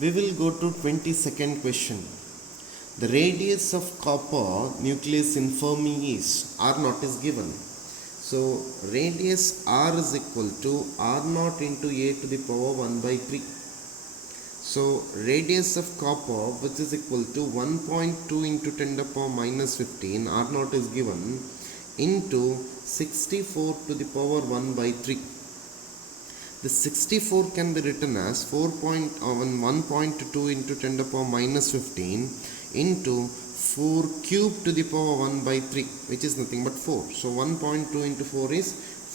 We will go to 22nd question. The radius of copper nucleus in Fermi is R naught is given. So radius R is equal to R naught into A to the power 1 by 3. So radius of copper, which is equal to 1.2 into 10 to the power minus 15, R naught is given, into 64 to the power 1 by 3. The 64 can be written as 1.2 into 10 to the power minus 15 into 4 cube to the power 1 by 3, which is nothing but 4. So 1.2 into 4 is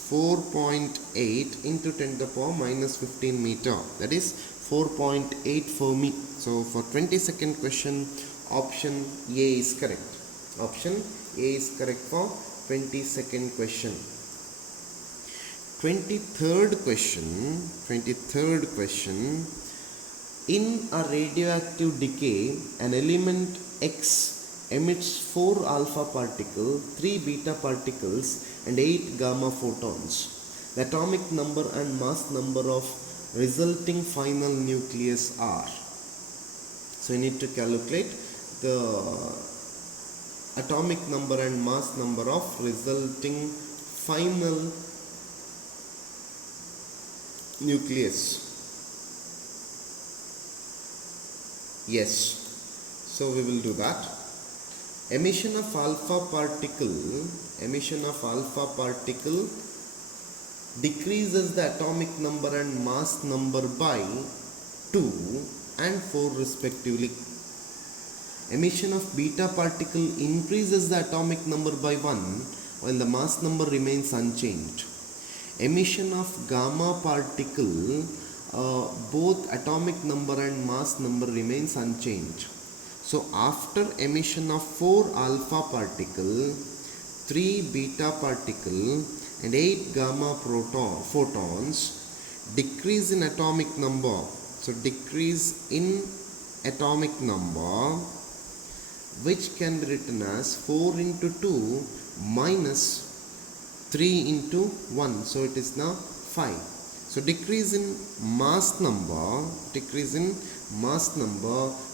4.8 into 10 to the power minus 15 meter. That is 4.8 Fermi. So for 22nd question, option A is correct. Option A is correct for 22nd question. 23rd question. In a radioactive decay, an element X emits 4 alpha particles, 3 beta particles and 8 gamma photons. The atomic number and mass number of resulting final nucleus are. So you need to calculate the atomic number and mass number of resulting final nucleus. Yes, so we will do that. Emission of alpha particle decreases the atomic number and mass number by 2 and 4 respectively. Emission of beta particle increases the atomic number by 1 while the mass number remains unchanged. Emission of gamma particle, both atomic number and mass number remains unchanged. So after emission of 4 alpha particle, 3 beta particle and 8 gamma photons, decrease in atomic number. So decrease in atomic number, which can be written as 4 into 2 minus 3 into 1, so it is now 5. So decrease in mass number,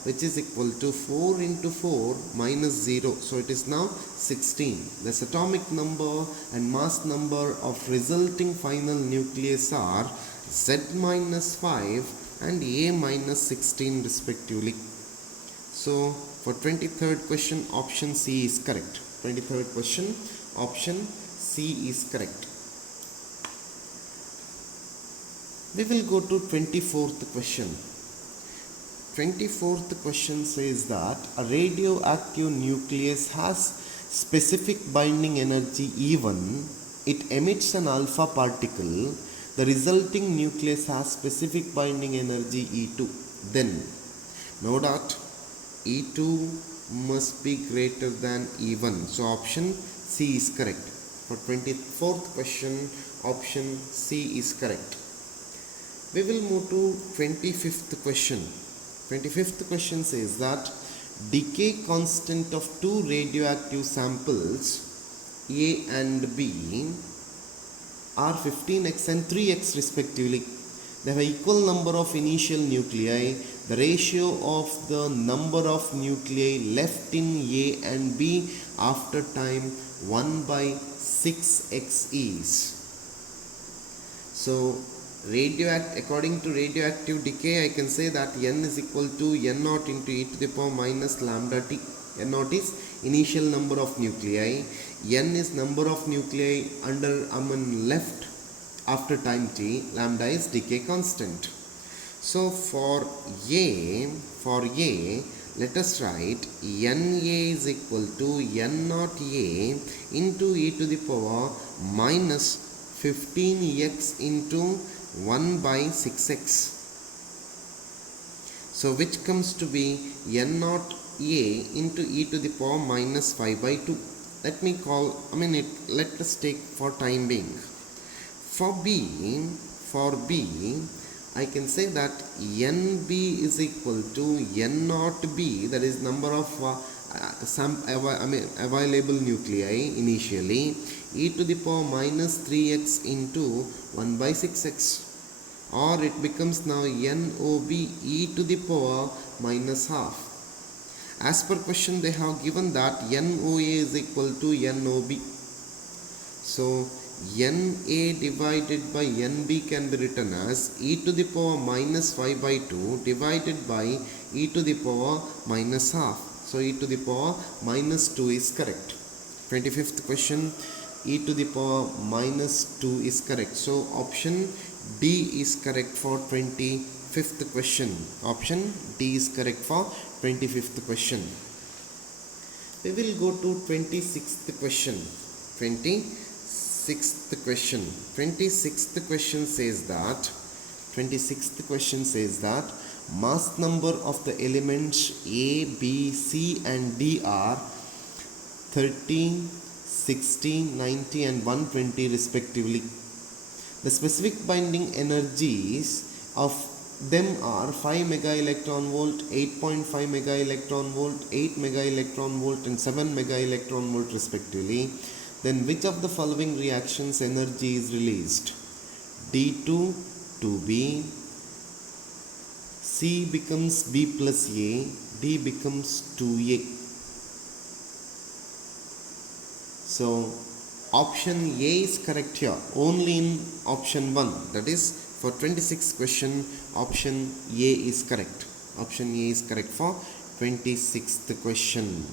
which is equal to 4 into 4 minus 0, so it is now 16. Thus atomic number and mass number of resulting final nucleus are Z minus 5 and A minus 16 respectively. So for 23rd question, option C is correct. 23rd question, option C is correct. We will go to 24th question. 24th question says that a radioactive nucleus has specific binding energy E1. It emits an alpha particle. The resulting nucleus has specific binding energy E2. Then, know that E2 must be greater than E1. So option C is correct. For 24th question, option C is correct. We will move to 25th question. 25th question says that decay constant of 2 radioactive samples A and B are 15x and 3x respectively. They have equal number of initial nuclei. The ratio of the number of nuclei left in A and B after time 1 by 6x is. So according to radioactive decay, I can say that N is equal to N naught into e to the power minus lambda t. N naught is initial number of nuclei. N is number of nuclei left after time t. Lambda is decay constant. So for A, let us write Na is equal to N naught A into e to the power minus 15x into 1 by 6x. So which comes to be N naught A into e to the power minus 5 by 2. Let us take for time being. For B, I can say that NB is equal to N naught B, that is number of available nuclei initially, e to the power minus 3x into 1 by 6x. or it becomes now NOB e to the power minus half. As per question, they have given that NOA is equal to NOB. So NA divided by NB can be written as e to the power minus 5 by 2 divided by e to the power minus half. So e to the power minus 2 is correct. 25th question, e to the power minus 2 is correct. So option D is correct for 25th question. Option D is correct for 25th question. We will go to 26th question. 26th question. 26th question says that mass number of the elements A, B, C and D are 13, 16, 90 and 120 respectively. The specific binding energies of them are 5 mega electron volt, 8.5 mega electron volt, 8 mega electron volt and 7 mega electron volt respectively. Then which of the following reactions energy is released? D2 to B, C becomes B plus A, D becomes 2A. So option A is correct here, only in option 1. That is, for 26th question, option A is correct. Option A is correct for 26th question.